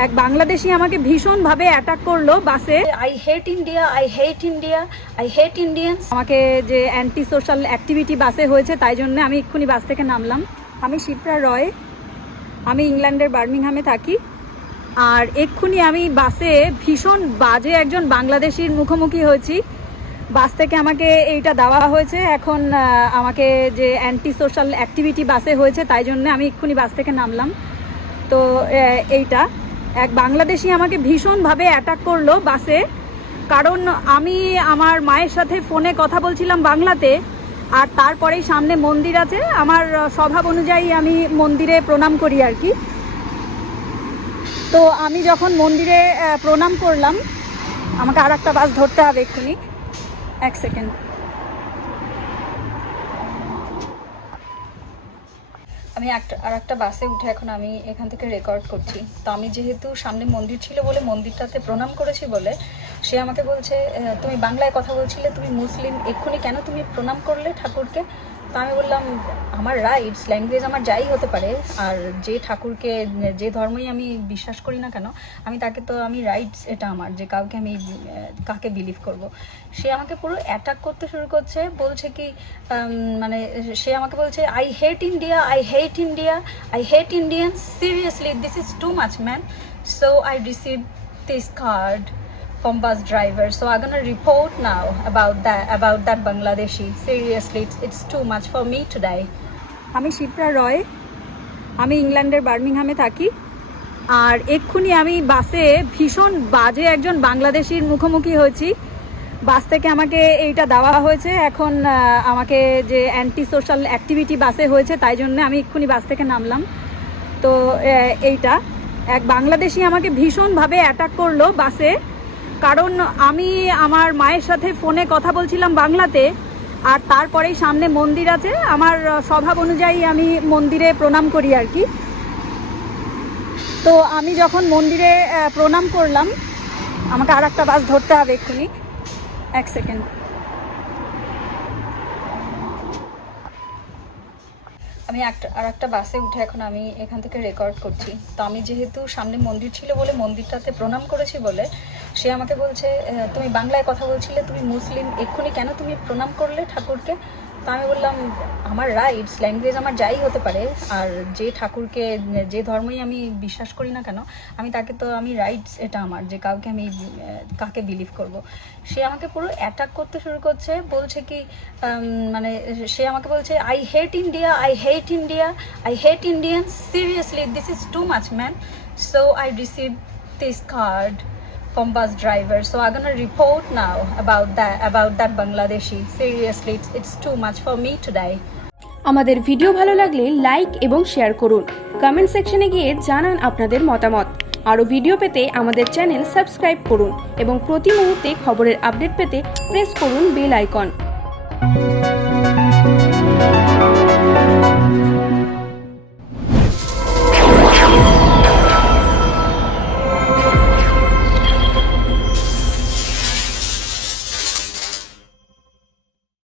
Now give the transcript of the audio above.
এক বাংলাদেশি আমাকে ভীষণভাবে অ্যাটাক করলো বাসে। I hate India, I hate India, I hate Indians. আমাকে যে অ্যান্টি সোশ্যাল অ্যাক্টিভিটি বাসে হয়েছে তাই জন্য আমি এক্ষুনি বাস থেকে নামলাম। আমি শিপ্রা রয়, আমি ইংল্যান্ডের বার্মিংহামে থাকি। আর এক্ষুনি আমি বাসে ভীষণ বাজে একজন বাংলাদেশির মুখোমুখি হয়েছি। বাস থেকে আমাকে এইটা দেওয়া হয়েছে। এখন আমাকে যে অ্যান্টি সোশ্যাল অ্যাক্টিভিটি বাসে হয়েছে তাই জন্য আমি এক্ষুনি বাস থেকে নামলাম। তো এইটা এক বাংলাদেশি আমাকে ভীষণভাবে অ্যাটাক করলো বাসে, কারণ আমি আমার মায়ের সাথে ফোনে কথা বলছিলাম বাংলাতে। আর তারপরেই সামনে মন্দির আছে, আমার স্বভাব অনুযায়ী আমি মন্দিরে প্রণাম করি আর কি। তো আমি যখন মন্দিরে প্রণাম করলাম, আমাকে আর একটা বাস ধরতে হবে এক্ষুনি, এক সেকেন্ড। আমি আর একটা বাসে উঠে এখন আমি এখান থেকে রেকর্ড করছি। তো আমি যেহেতু সামনে মন্দির ছিল বলে মন্দিরটাতে প্রণাম করেছি বলে সে আমাকে বলছে তুমি বাংলায় কথা বলছিলে, তুমি মুসলিম, এক্ষুনি কেন তুমি প্রণাম করলে ঠাকুরকে? তো আমি বললাম আমার রাইটস, ল্যাঙ্গুয়েজ আমার যাই হতে পারে, আর যে ঠাকুরকে যে ধর্মই আমি বিশ্বাস করি না কেন আমি তাকে তো আমি রাইটস, এটা আমার যে কাউকে আমি কাকে বিলিভ করব। সে আমাকে পুরো অ্যাটাক করতে শুরু করছে, বলছে কি মানে সে আমাকে বলছে I hate India, I hate India, I hate Indians, seriously this is too much man. So I receive this card from bus driver, so I'm gonna report now about that Bangladeshi. Seriously, it's too much for me today. আমি শিপ্রা রয়, আমি ইংল্যান্ডের বার্মিংহামে থাকি। আর এক্ষুনি আমি বাসে ভীষণ বাজে একজন বাংলাদেশির মুখোমুখি হয়েছি। বাস থেকে আমাকে এইটা দেওয়া হয়েছে। এখন আমাকে যে অ্যান্টি সোশ্যাল অ্যাক্টিভিটি বাসে হয়েছে তাই জন্য আমি এক্ষুনি বাস থেকে নামলাম। তো এইটা এক বাংলাদেশি আমাকে ভীষণভাবে অ্যাটাক করলো বাসে, কারণ আমি আমার মায়ের সাথে ফোনে কথা বলছিলাম বাংলাতে। আর তারপরেই সামনে মন্দির আছে, আমার স্বভাব অনুযায়ী আমি মন্দিরে প্রণাম করি আর কি। তো আমি যখন মন্দিরে প্রণাম করলাম, আমাকে আর একটা বাস ধরতে হবে এক্ষুনি, এক সেকেন্ড। আমি আর একটা বাসে উঠে এখন আমি এখান থেকে রেকর্ড করছি। তো আমি যেহেতু সামনে মন্দির ছিল বলে মন্দিরটাতে প্রণাম করেছি বলে সে আমাকে বলছে তুমি বাংলায় কথা বলছিলে, তুমি মুসলিম, এক্ষুনি কেন তুমি প্রণাম করলে ঠাকুরকে? তো আমি বললাম আমার রাইটস, ল্যাঙ্গুয়েজ আমার যাই হতে পারে, আর যে ঠাকুরকে যে ধর্মই আমি বিশ্বাস করি না কেন আমি তাকে তো আমি রাইটস, এটা আমার যে কাউকে আমি কাকে বিলিভ করব। সে আমাকে পুরো অ্যাটাক করতে শুরু করছে, বলছে কি মানে সে আমাকে বলছে I hate India, I hate India, I hate Indians, seriously this is too much man. So I receive this card from bus driver, so I'm gonna report now about that Bangladeshi. Seriously, it's too much for me today. আমাদের video ভালো লাগলে like এবং share করুন। Comment সেকশনে গিয়ে জানান আপনাদের মতামত। আরও ভিডিও পেতে আমাদের চ্যানেল সাবস্ক্রাইব করুন এবং প্রতি মুহূর্তে খবরের আপডেট পেতে প্রেস করুন বেল আইকন।